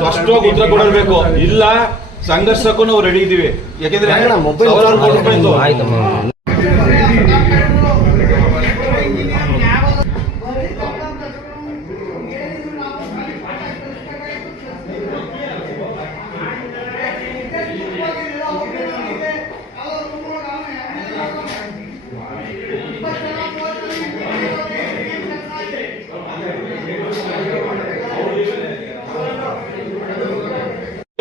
ಸ್ಪಷ್ಟವಾಗಿ ಉತ್ತರ ಕೊಡಬೇಕು. ಇಲ್ಲ ಸಂಘರ್ಷಕ್ಕೂ ನಾವು ರೆಡಿ ಇದೀವಿ. ಯಾಕೆಂದ್ರೆ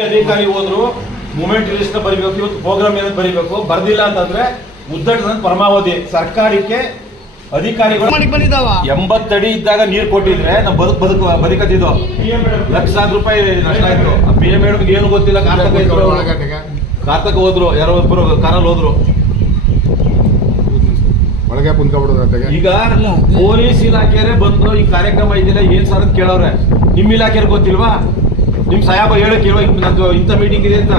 ಅಧಿಕಾರಿ ಹೋದ್ರು ಮೂವ್ಮೆಂಟ್ ಲಿಸ್ಟ್ ಬರೀಬೇಕು, ಇವತ್ತು ಪ್ರೋಗ್ರಾಮ್ ಏನಾದ್ರು ಬರೀಬೇಕು. ಬರ್ದಿಲ್ಲ ಅಂತಂದ್ರೆ ಉದ್ದಟದ ಪರಮಾವಧಿ. ಸರ್ಕಾರಕ್ಕೆ ಅಧಿಕಾರಿಗಳು 80 ಅಡಿ ಇದ್ದಾಗ ನೀರು ಕೊಟ್ಟಿದ್ರೆ ನಾವು ಬದುಕತ್ತಿದ್ದು. ಲಕ್ಷಾಂತರ ರೂಪಾಯಿ ನಷ್ಟ ಆಯ್ತು. PM ಮೇಡಮ್ಗೆ ಏನು ಗೊತ್ತಿಲ್ಲ. ಕಾರ್ತಕ ಹೋದ್ರು, ಯಾರೋ ಒಬ್ಬರು ಕಾರಲ್ಲಿ ಹೋದ್ರು. ಈಗ ಪೊಲೀಸ್ ಇಲಾಖೆಯರೇ ಬಂದು ಈ ಕಾರ್ಯಕ್ರಮ ಇದೆಯಲ್ಲ ಏನ್ ಸರ್ ಅಂತ ಕೇಳವ್ರೆ. ನಿಮ್ ಇಲಾಖೆಯವ್ರಿಗೆ ಗೊತ್ತಿಲ್ವಾ? ನಿಮ್ ಸಾಹೇಬ ಹೇಳಕ್ ನಂದು ಇಂಥ ಮೀಟಿಂಗ್ ಇದೆ ಅಂತ.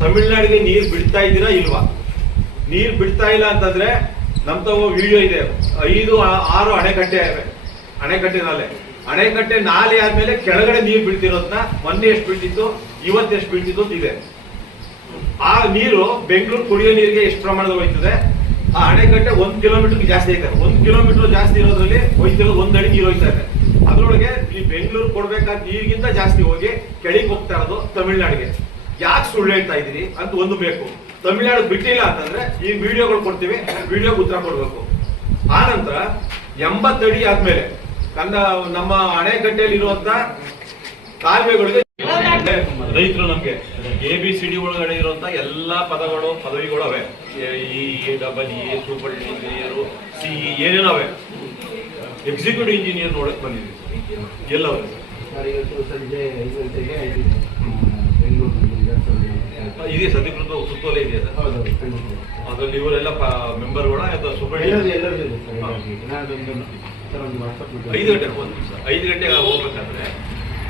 ತಮಿಳ್ನಾಡಿಗೆ ನೀರು ಬಿಡ್ತಾ ಇದ್ದೀರಾ ಇಲ್ವಾ? ನೀರು ಬಿಡ್ತಾ ಇಲ್ಲ ಅಂತಂದ್ರೆ ನಮ್ ತಾವು ವಿಡಿಯೋ ಇದೆ. 5-6 ಅಣೆಕಟ್ಟೆ ಇವೆ. ಅಣೆಕಟ್ಟೆ ನಾಲೆ ಆದ್ಮೇಲೆ ಕೆಳಗಡೆ ನೀರು ಬೀಳ್ತಿರೋದನ್ನ ಮೊನ್ನೆ ಎಷ್ಟು ಬೀಳ್ತಿತ್ತು, ಇವತ್ತು ಎಷ್ಟು ಬೀಳ್ತಿತ್ತು ಅಂತ ಇದೆ. ಆ ನೀರು ಬೆಂಗಳೂರು ಕುಡಿಯೋ ನೀರಿಗೆ ಎಷ್ಟು ಪ್ರಮಾಣದಲ್ಲಿ ಹೋಯ್ತದೆ? ಆ ಅಣೆಕಟ್ಟೆ 1 ಕಿಲೋಮೀಟರ್ ಜಾಸ್ತಿ ಐತೆ. 1 ಕಿಲೋಮೀಟರ್ ಜಾಸ್ತಿ ಇರೋದ್ರಲ್ಲಿ ಹೋಯ್ತಿರೋದು 1 ಅಡಿ ನೀರು ಹೋಯ್ತಾ ಇದೆ. ಅದ್ರೊಳಗೆ ಈ ಬೆಂಗಳೂರು ಕೊಡ್ಬೇಕಾದ ನೀರಿಗಿಂತ ಜಾಸ್ತಿ ಹೋಗಿ ಕೆಳಗೆ ಹೋಗ್ತಾ ಇರೋದು ತಮಿಳ್ನಾಡಿಗೆ. ಯಾಕೆ ಸುಳ್ಳು ಹೇಳ್ತಾ ಇದೀರಿ ಅಂತ ಒಂದು ಬೇಕು. ತಮಿಳ್ನಾಡು ಬಿಟ್ಟಿಲ್ಲ ಅಂತಂದ್ರೆ ಈ ವಿಡಿಯೋಗಳು ಕೊಡ್ತೀವಿ, ವಿಡಿಯೋಗೆ ಉತ್ತರ ಕೊಡ್ಬೇಕು. ಆ ನಂತರ 80 ಅಡಿ ಆದ್ಮೇಲೆ ನಮ್ಮ ಅಣೆಕಟ್ಟೆಯಲ್ಲಿ ಇರುವಂತ ಕಾಲುವೆಗಳಿಗೆ ರೈತರು ನಮ್ಗೆ ABCD ಒಳಗಡೆ ಇರುವಂತ ಎಲ್ಲಾ ಪದವಿಗಳು ಅವೆ. EE, ಸೂಪರ್ ಇಂಜಿನಿಯರು, CE ಏನೇನೋ ಅವೆ. ಎಕ್ಸಿಕ್ಯೂಟಿವ್ ಇಂಜಿನಿಯರ್ ನೋಡಕ್ ಬಂದಿದ್ವಿ ಎಲ್ಲವೇ. ಇದೆ ಸದ್ಯಕೃತ ಸುತ್ತೋಲೆ ಇದೆ ಅದ್ರಲ್ಲಿ ಇವರೆಲ್ಲ ಮೆಂಬರ್ಗಳ 5 ಗಂಟೆಗೆ ಹೋಗ್ಬೇಕಾದ್ರೆ